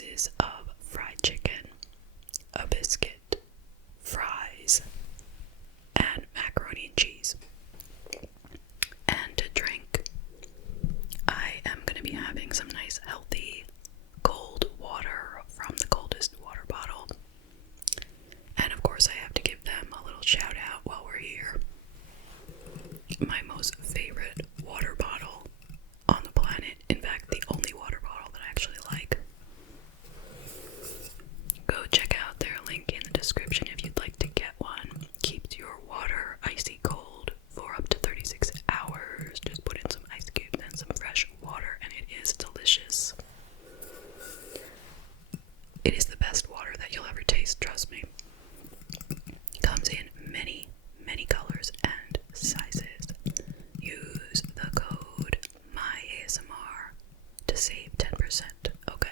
pieces of fried chicken, a biscuit, fries, and macaroni and cheese. And to drink, I am going to be having some nice healthy cold water from the coldest water bottle. And of course I have to give them a little shout out while we're here. My most favorite water bottle on the planet, in fact the only water bottle that I actually like. Go check out their link in the description if you'd like to get one. Keeps your water icy cold for up to 36 hours. Just put in some ice cubes and some fresh water and it is delicious. It is the best water that you'll ever taste, trust me. Comes in many, many colors and sizes. Use the code MyASMR to save 10%. Okay.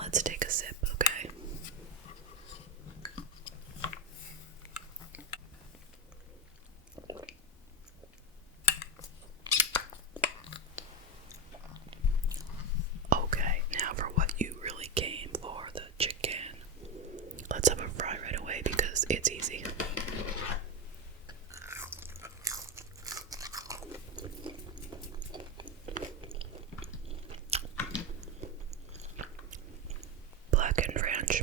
Let's take a sip, okay? Okay, now for what you really came for, the chicken. Let's have a fry right away because it's easy. Blackened ranch,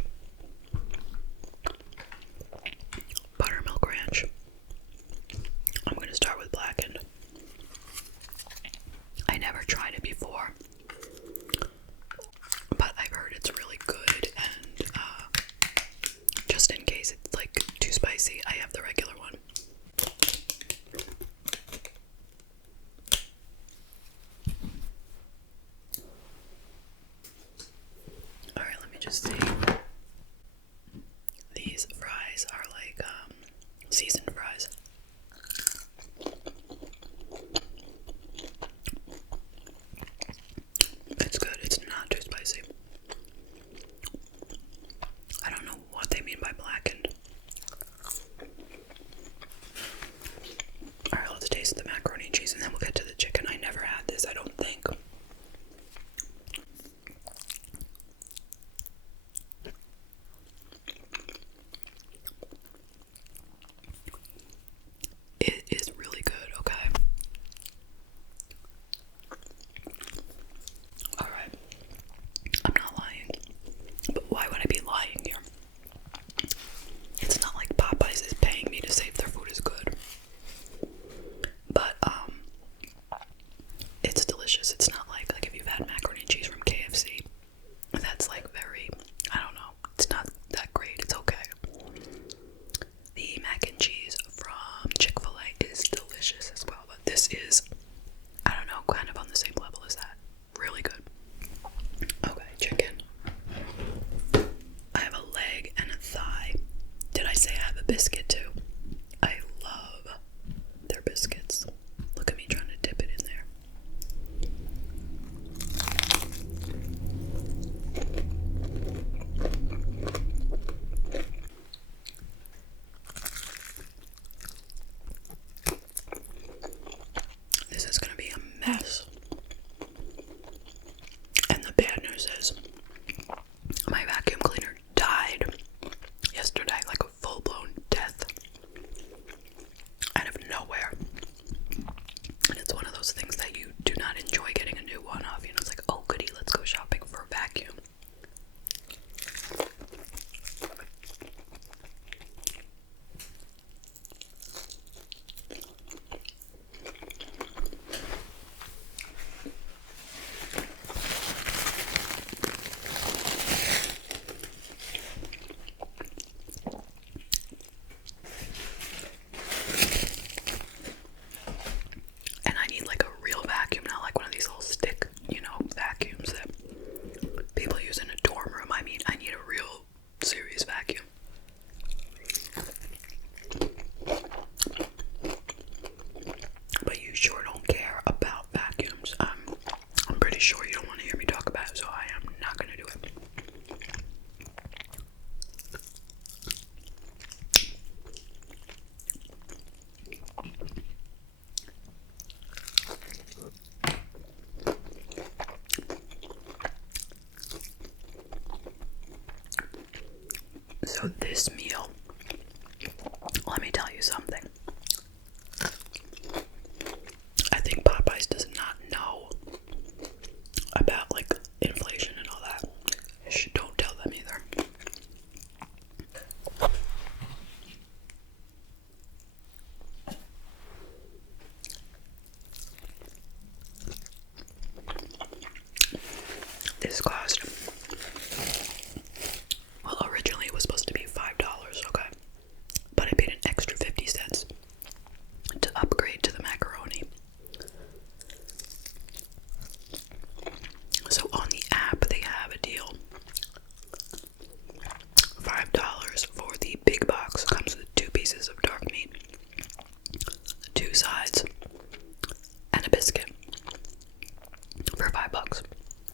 buttermilk ranch. I'm going to start with blackened. I never tried it before, but I've heard it's really good, and just in case it's like too spicy, I have the regular one. Alright, let me just see. These fries are like seasoned fries. It's good, it's not too spicy. I don't know what they mean by blackened. Alright, let's taste the macaroni and cheese and then we'll get to the chicken. I never had this, I don't think. It is really good, okay? Alright. I'm not lying. But why would I be lying here? It's not like Popeyes is paying me to say if their food is good. But, it's delicious. It's not like if you've had macaroni and cheese from KFC. That's like very, I don't know. It's not that great. It's okay. The mac and cheese from Chick-fil-A is delicious as well. But this is, I don't know, kind of on the same level as that. Really good. Okay, chicken. I have a leg and a thigh. Did I say I have a biscuit too? I love their biscuits. Look at me trying to dip it in there. This is gonna be a mess. And the bad news is, my vacuum cleaner died yesterday, like a full-blown death, out of nowhere. And it's one of those things that you do not enjoy getting a new one of. You know, it's like, oh goody, let's go shopping for a vacuum.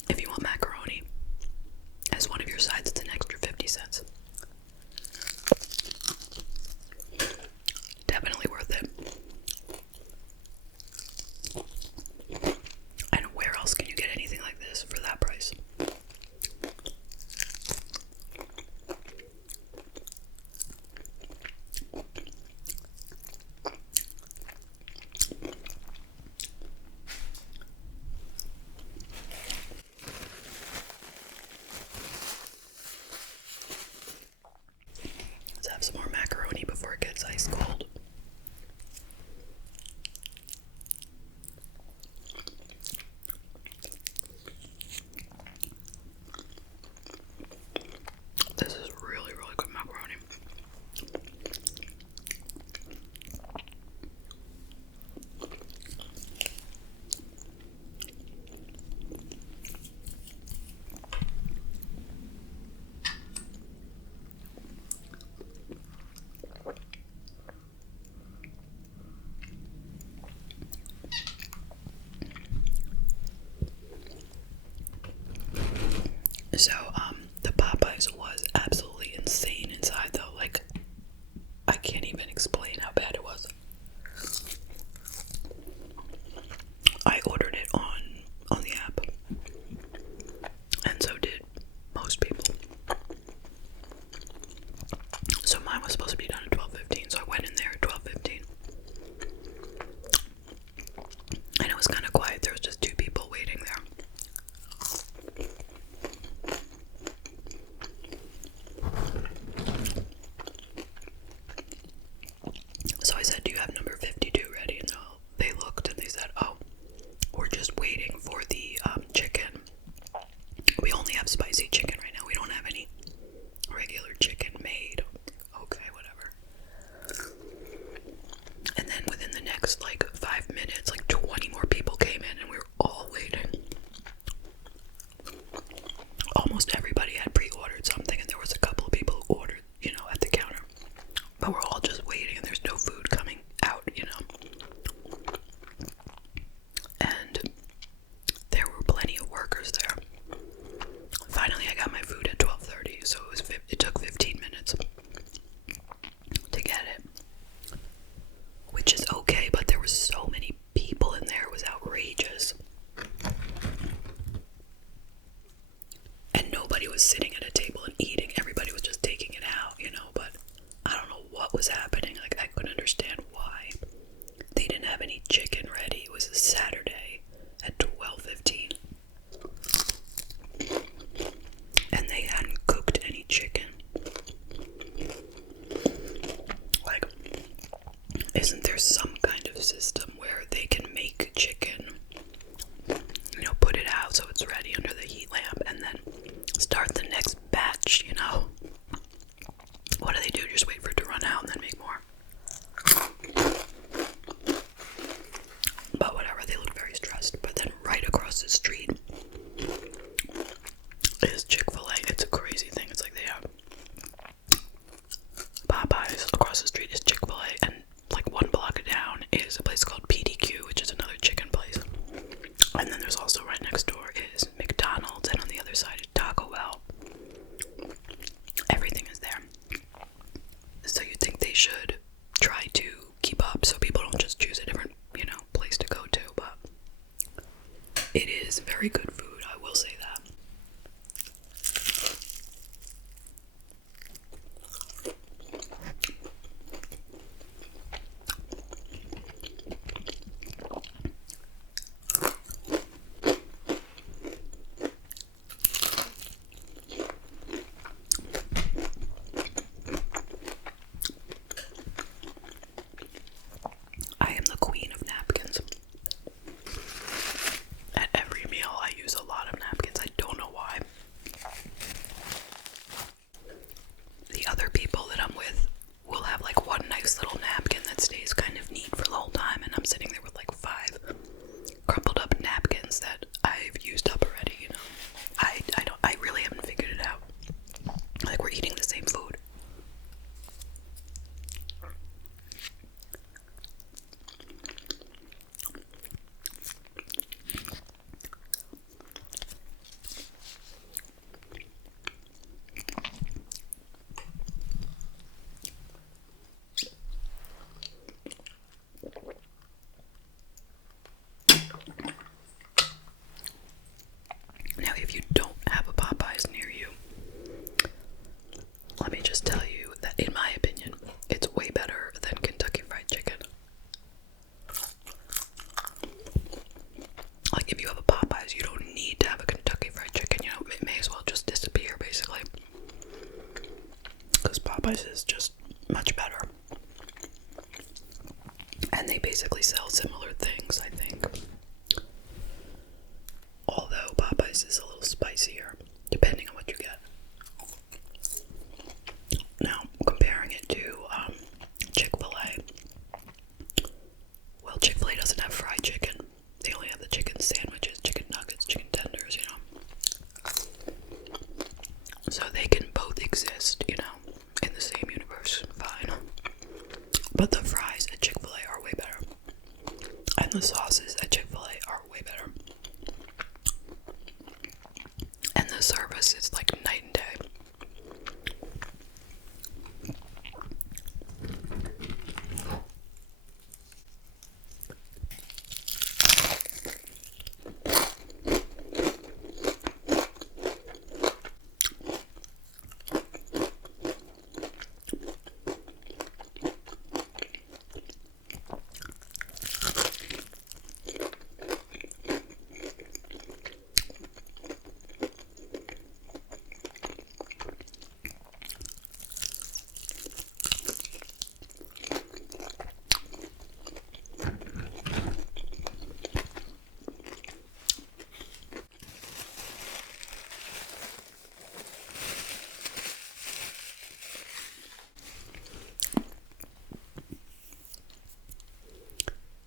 If you want macaroni as one of your sides, it's an extra 50 cents. Definitely worth it. And where else can you get anything like this for that price? Let's have some more macaroni before it gets ice cold. This is really, really good macaroni. So, the Popeyes was absolutely insane inside though. Like, I can't even explain how bad it was. I ordered it on the app, and so did most people. So mine was supposed to be done at 12:15, so I went in there at 12:15. And it was kind of quiet. There was just 2 people waiting there. So I said, "Do you have number 52 ready?" And they looked and they said, "Oh, we're just waiting for the chicken. We only have spicy chicken right now. We don't have any regular chicken made." Okay, whatever. And then within the next like 5 minutes, like 20 more people came in and we were all waiting. Almost everybody had pre-ordered something, and there was a couple of people who ordered, at the counter. But we're all just waiting and there's no food coming out, And there were plenty of workers there. Finally, I got my food at 12:30, so it took 15 minutes to get it. Which is okay, but there were so many people in there, it was outrageous. And nobody was sitting at a table and eating, everybody was just taking it out, but I don't know what was happening. Like, I couldn't understand why. They didn't have any chicken ready. It was a Saturday at 12:15. And they hadn't cooked any chicken. Like, isn't there some kind of system where they can make chicken, put it out so it's ready under the heat lamp and then start the next batch, What do they do? Just wait for it to run out and then make more? But whatever, they look very stressed. But then right across the street is Chick-fil-A. It's a crazy thing. It's like they have Popeyes. Across the street is Chick-fil-A, and like 1 block down is a place called PDQ, which is another chicken place. And then there's also right next door is McDonald's, and on the other side is Taco Bell. Everything is there. So you'd think they should try to keep up so people don't just choose a different, place to go to, but it is very good food, I will say that. I am the queen of napkins. At every meal, I use a lot although Popeyes is a little spicier, depending on what you get. Now, comparing it to Chick-fil-A, well, Chick-fil-A doesn't have fried chicken. They only have the chicken sandwiches, chicken nuggets, chicken tenders, you know. So they can both exist, you know, in the same universe, fine. But the fries at Chick-fil-A are way better. And the sauces at Chick-fil-A are way better. And the service is like night and day.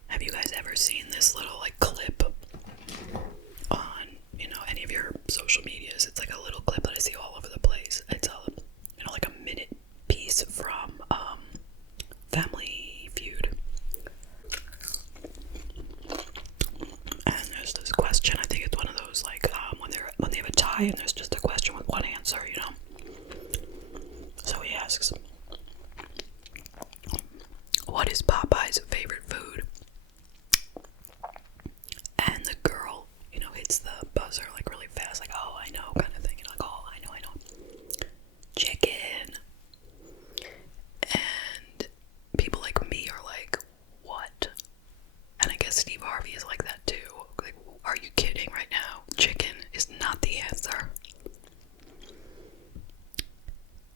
Have you guys ever seen this little like clip on, you know, any of your social medias? It's like a little clip that I see all over the place. It's a, you know, like a minute piece from Family Feud. And there's this question. I think it's one of those like when they have a tie and there's just a question with one answer, you know. So he asks, "What is Popeye's favorite food?" And the girl, you know, hits the buzzer like really fast, like, "Oh, I know," kind of thing. You know, like, "Oh, I know. Chicken." And people like me are like, "What?" And I guess Steve Harvey is like that too. Like, are you kidding right now? Chicken is not the answer.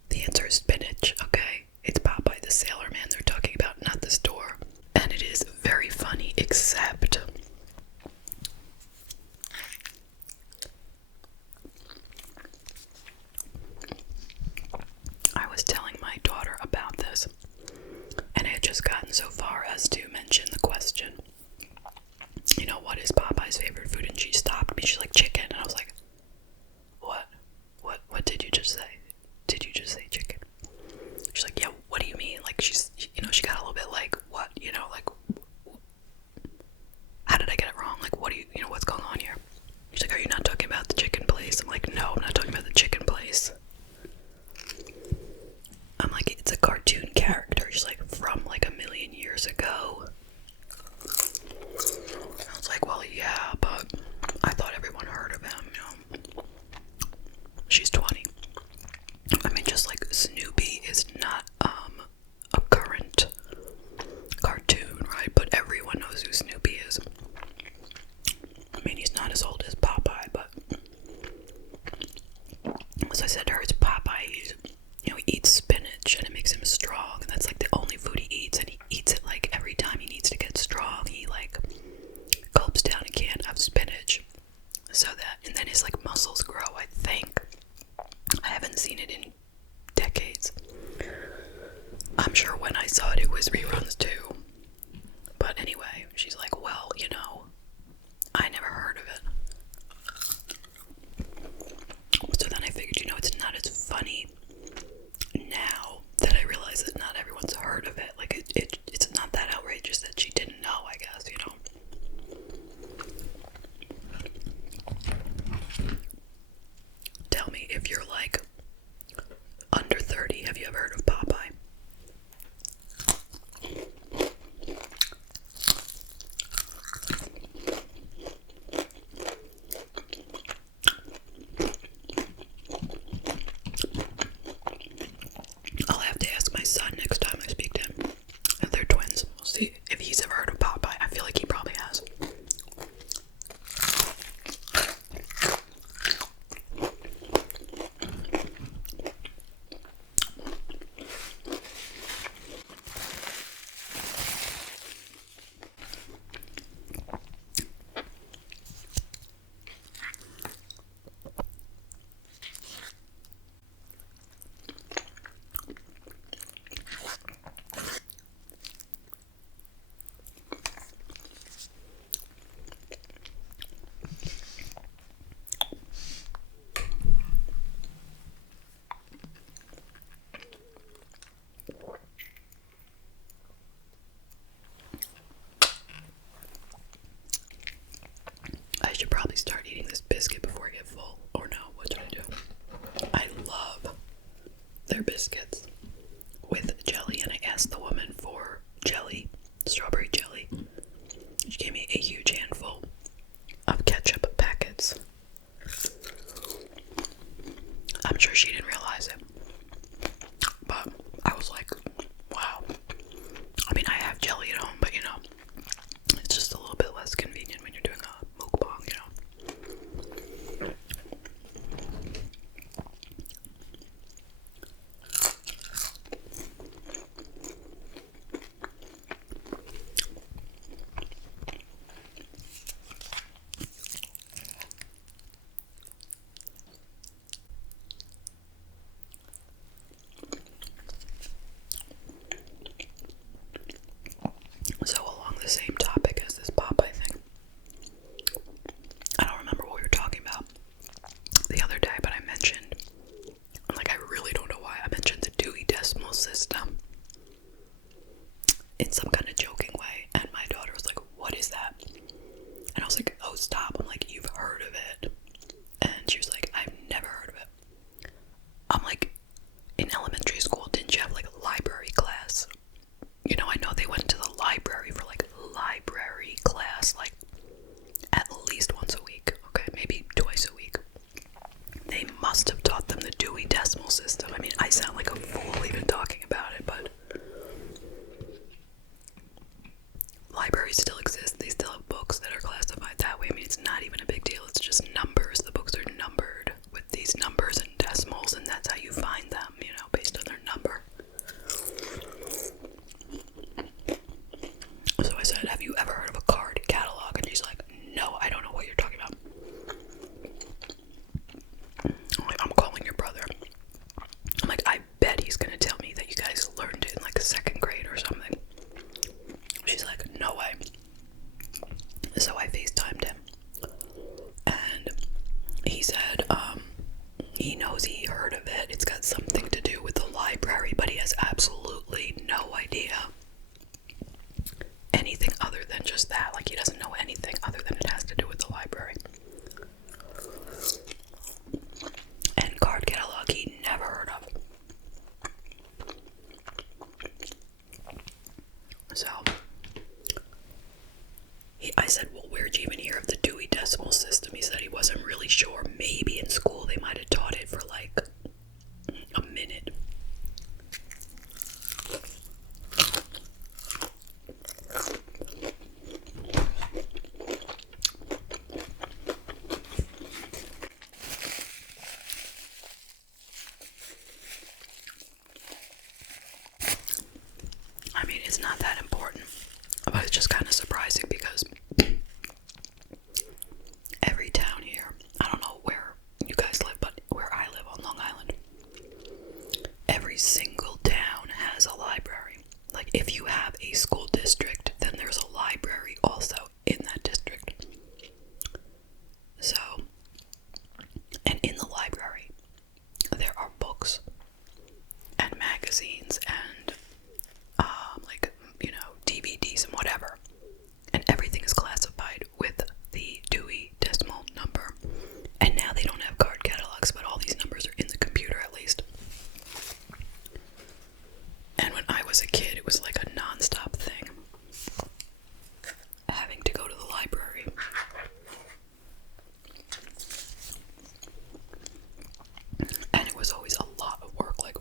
The answer is spinach, okay? It's Popeye the Sailor Man they're talking about, not the store. And it is very funny, except I was telling my daughter about this, and I had just gotten so far as to mention the question, you know, what is Popeye's favorite food? And she stopped me. She's like, "Chicken." And I was like, what did you just say? Did you just say chicken? She's like, "Yeah, what do you mean?" Like, she's, you know, she got a little bit like, "What?" You know, like, "How did I get it wrong? Like, what do you know, what's going on here?" She's like, "Are you not talking about the chicken place?" I'm like, "No, I'm not talking about the chicken place." I'm like, "It's a cartoon character." She's like, "From like a million years ago." I was like, "Well, yeah, but I thought everyone heard of him, you know." She's 20. I mean, just like Snoopy is not a current cartoon, right? But everyone knows who Snoopy is. I mean, he's not as old as Popeye, but as I said to her, it's Popeye. He's, you know, he eats spinach and it makes him strong, and that's like the only food he eats, and he eats it like every time he needs to get strong. He like gulps down a can of spinach so that, and then his like muscles grow, I think. I haven't seen it in decades. I'm sure when I saw it, it was reruns too. But anyway, she's like, "Well, you know, I never heard of it." their biscuits with jelly, and I asked the woman for jelly, strawberry jelly. She gave me a huge handful of ketchup packets. I'm sure she didn't realize it, but I was like, wow. I mean, I have jelly at home, but you know, it's just a little bit less convenient when you're doing a mukbang, you know. So along the same topic as this Popeye thing, I don't remember what we were talking about the other day, but I mentioned, like, I really don't know why, I mentioned the Dewey Decimal System in some kind of joking way, and my daughter was like, what is that? And I was like, oh, stop. I'm like, you've heard of it? And she was like, I've never heard of it. I'm like, in elementary school, didn't you have like a library class? You know, I know they went to the library for like library class, like at least once a week, okay, maybe twice a week. They must have taught them the Dewey Decimal System. I mean, I sound like a fool even talking about it, but libraries still exist. They still have books that are classified that way. I mean, it's not even a big deal. It's just numbers. The books are numbered with these numbers and decimals, and that's how you find them, you know, based on their number. So I said, have you ever heard of a card catalog? And she's like, no, I don't know what you're talking about. I'm like, I'm calling your brother. I'm like, I bet he's gonna tell me that you guys learned it in like 2nd grade or something. She's like, no way. So I FaceTimed him, and he said, he knows he heard of it. It's got something to do with the library, but he has absolutely no idea anything other than just that. Like, he doesn't know anything other than it has to do with the library. And card catalog he never heard of. So I said, well, where'd you even hear of the Dewey Decimal System? He said he wasn't really sure. Maybe in school they might have taught it for like a minute. I mean, it's not that important, but it's just kind of surprising because every town here, I don't know where you guys live, but where I live on Long Island, every single town has a library. Like, if you have a school district, then there's a library also in that district. So, and in the library, there are books and magazines and like, you know, DVDs and whatever, and everything is classified with the Dewey Decimal number. And now they don't have card catalogs, but all these numbers are in the computer at least. And when I was a kid, it was like a non-stop thing, having to go to the library. And it was always a lot of work. Like,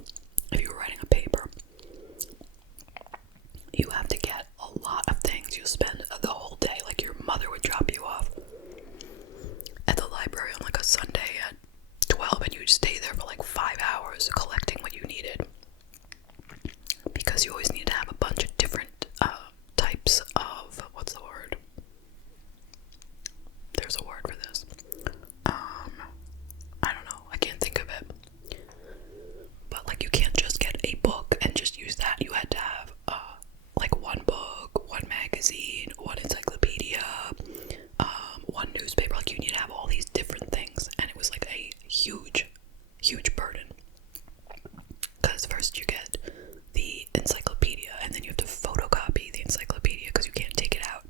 if you were writing a paper, you have to get a lot of things. You spend the whole day, like your mother would drop you off at the library on like a Sunday at 12, and you'd stay there for like 5 hours collecting what you needed, because you always need to have a bunch of different types of, what's the word? There's a word for this. I don't know. I can't think of it. But like, you can't just get a book and just use that. You had to have like one book, one magazine, one encyclopedia, one newspaper. Like, you need to have all these different things, and it was like a huge burden, because first you get the encyclopedia, and then you have to photocopy the encyclopedia because you can't take it out.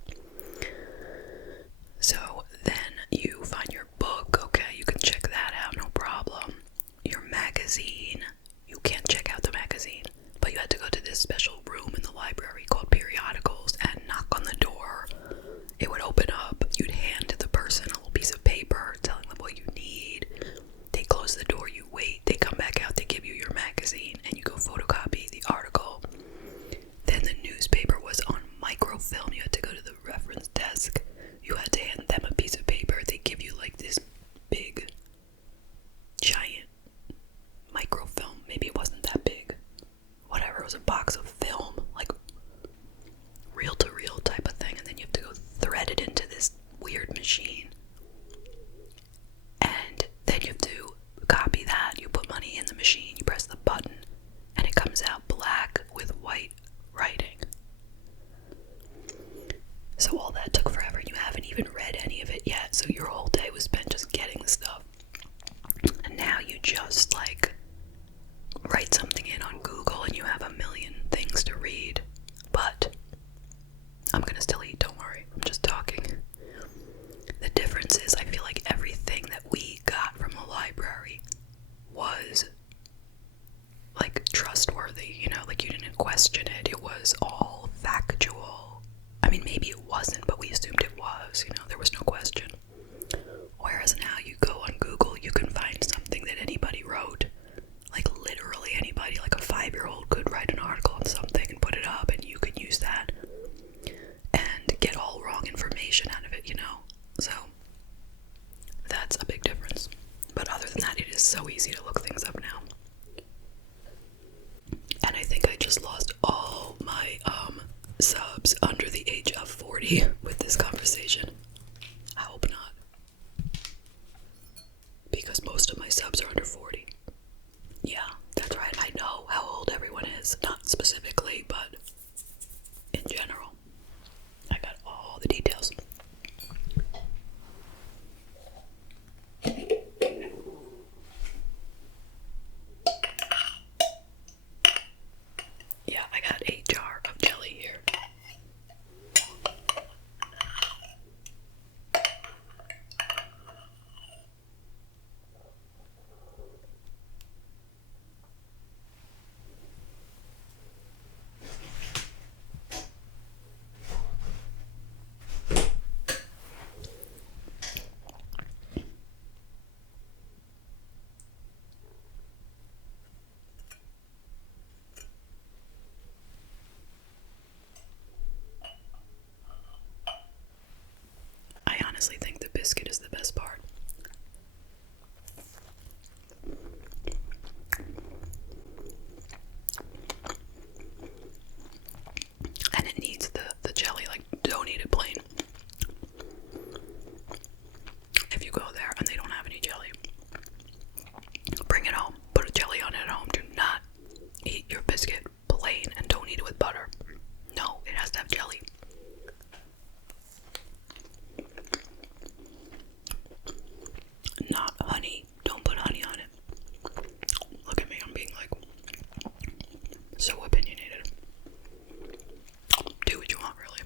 So then you find your book. Okay, you can check that out, no problem. Your magazine, you can't check magazine, but you had to go to this special room in the library called periodicals and knock on the door. It would open up, you'd hand the person a little piece of paper telling them what you need. They close the door, you wait, they come back out, they give you your magazine, and you go photocopy the article. Then the newspaper was on microfilm. You had to go to the reference desk. You had to hand them a piece of paper. They give you like this big, giant microfilm. Maybe it wasn't that big. Whatever, it was a box of film, like reel-to-reel type of thing. And then you have to go thread it into this weird machine. And then you have to copy that. You put money in the machine, you press the button, and it comes out black with white writing. So all that took forever. You haven't even read any of it yet, so your whole day was spent just getting the stuff. And now you just like write something in on Google and you have a million things to read. But I'm gonna still eat, don't worry, I'm just talking. The difference is I feel like everything that we got from the library was like trustworthy, you know, like you didn't question it. It was all factual. I mean, maybe it wasn't, but we assumed it was, you know, there was no question. Whereas now you go on Google, you can find something that anybody wrote, like literally anybody, like a 5-year-old could write an article on something and put it up, and you can use that and get all wrong information out of it, you know. So that's a big difference. But other than that, it is so easy to look things up now. And I think I just lost all my subs under the age of 40 with this conversation. I hope not. Because most of my subs are under 40. Yeah, that's right. I know how old everyone is. Not specifically, but in general. I got all the details. Yeah, I got a jar of jelly here. I honestly think the biscuit is the best part. And it needs the jelly, like don't eat it plain. If you go there and they don't have any jelly, bring it home, put a jelly on it at home. Do not eat your biscuit plain and don't eat it with butter. No, it has to have jelly. Not honey. Don't put honey on it. Look at me, I'm being like so opinionated. Do what you want, really.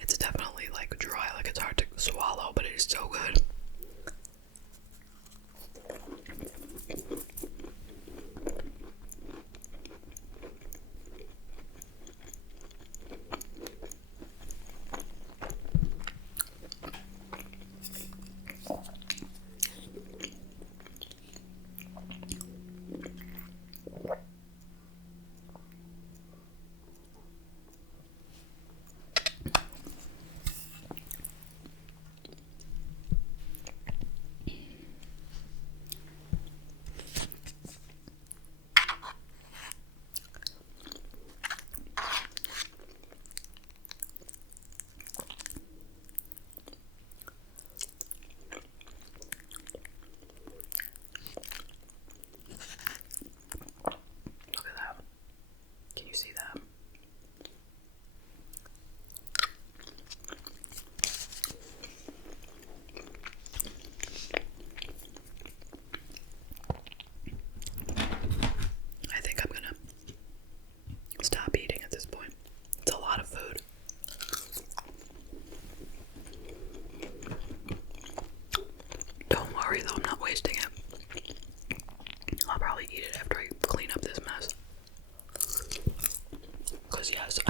It's definitely like dry, like it's hard to swallow, but it is so good. yes.